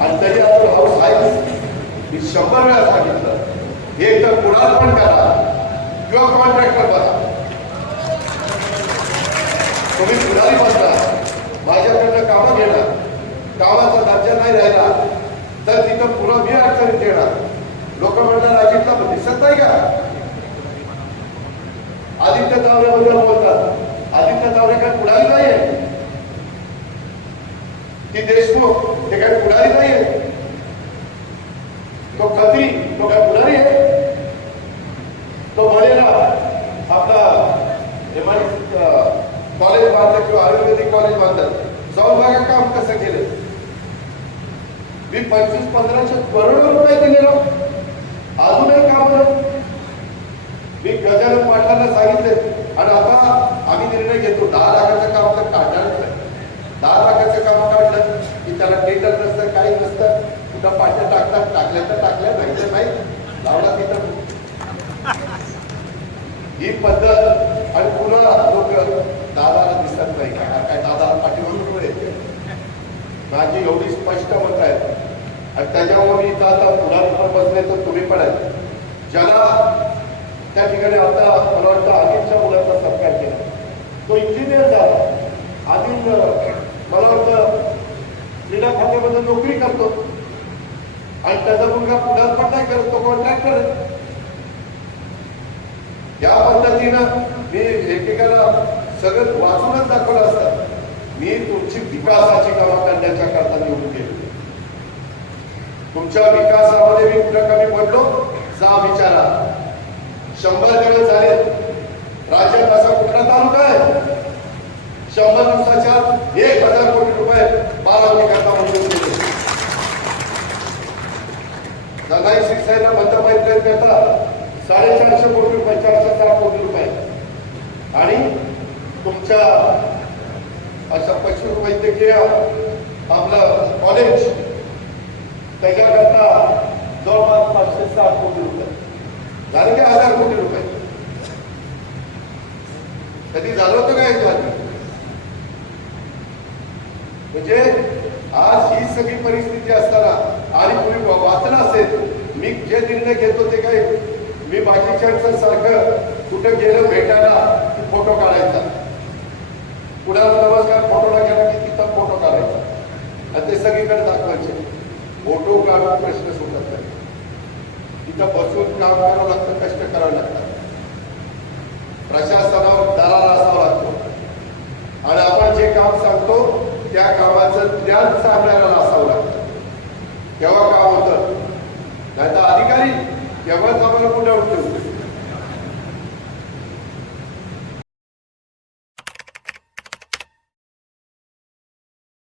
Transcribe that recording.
आणि तरी आपण हाऊस आहे मी 100 वेळा सांगितलं, हे तर कुणाला पण करा किंवा कॉन्ट्रॅक्टर बघा. तुम्ही पुढारी बसला, माझ्याकडनं कामं घेणार, कामाचा दर्जा नाही राहिला तर तिथं पुन्हा मी अडचणीत येणार. लोक म्हणतात अजितला दिसत नाही का? आदित्य तावरेबद्दल बोलतात, आदित्य तावरे काय पुढारी नाहीये की देशमुख हे काय पुढारी नाहीये? तो खत्री तो काय पुढारी आहे? तो म्हणेला आपला कॉलेज बांधलं किंवा आयुर्वेदिक कॉलेज बांधलं, जाऊन बघा काम कसं केलं. मी 25-15 करोड रुपये दिलेलो, अजूनही काम नाही. मी गजानन पाटलांना सांगितले आणि आता आम्ही निर्णय घेतो 10 लाखाचं काम तर काढणारच नाही. 10 लाखाचं काम काढलं की त्याला टेंडर नसतं, काही नसतं, कुठं पाट्या टाकतात, टाकल्या तर टाकल्या, नाही तर नाही लावला तिथं. ही पद्धत आणि पुन्हा लोक दादाला दिसत नाही काय दादा पाठीमागून येते. माझी एवढी स्पष्ट मत आहे आणि त्याच्यावर इथं आता पुढारी बसले तर तुम्ही पण आहे. ज्याला त्या ठिकाणी आता मला वाटतं अनिलच्या मुलाचा सत्कार केला, तो इंजिनियर झाला. अनिल मला वाटतं क्रीडा खात्यामध्ये नोकरी करतो आणि त्याचा मुलगा पुढारपण नाही करत, तो कॉन्ट्रॅक्टर आहे. या पद्धतीनं मी एकेकाला सगळं वाचूनच दाखवलं असतं. मी तुमची विकासाची कामं करण्याच्या करता निवडून गेलो. तुमच्या विकासामध्ये मी कुठं कमी पडलो जा विचारा. 100 दिवस झाले, राज्यात असा कुठला तालुका आहे 100 दिवसाच्या 1000 कोटी रुपये बारामतीकरता मंजूर केले. जगाई शिक्षणाला बंद प्रयत्न करता 450 कोटी रुपये, 404 कोटी रुपये आणि तुमच्या अशा पशुवैद्यकीय आपलं कॉलेज त्याच्याकरता जवळपास 560 कोटी रुपये झाले की 1000 कोटी रुपये. कधी झालं होतं काय झालं? म्हणजे आज ही सगळी परिस्थिती असताना आणि तुम्ही वाचलं असेल, मी जे निर्णय घेतो ते काय मी बाकीच्या सारखं कुठं गेलं भेटायला की फोटो काढायचा, कुणाला नमस्कार फोटोला गेला की तिथं फोटो काढायचा आणि ते सगळीकडे दाखवायचे. फोटो काढून प्रश्न सुटत नाही. तिथं बसून काम करावं लागतं, कष्ट करावं लागतात. प्रशासनावर दरार असावा लागतो आणि आपण जे काम सांगतो त्या कामाचं ज्ञान सांगणाऱ्याला असावं लागतं, तेव्हा काम होतं. नाही तर अधिकारी तेव्हाच आम्हाला कुठे ठेवतो.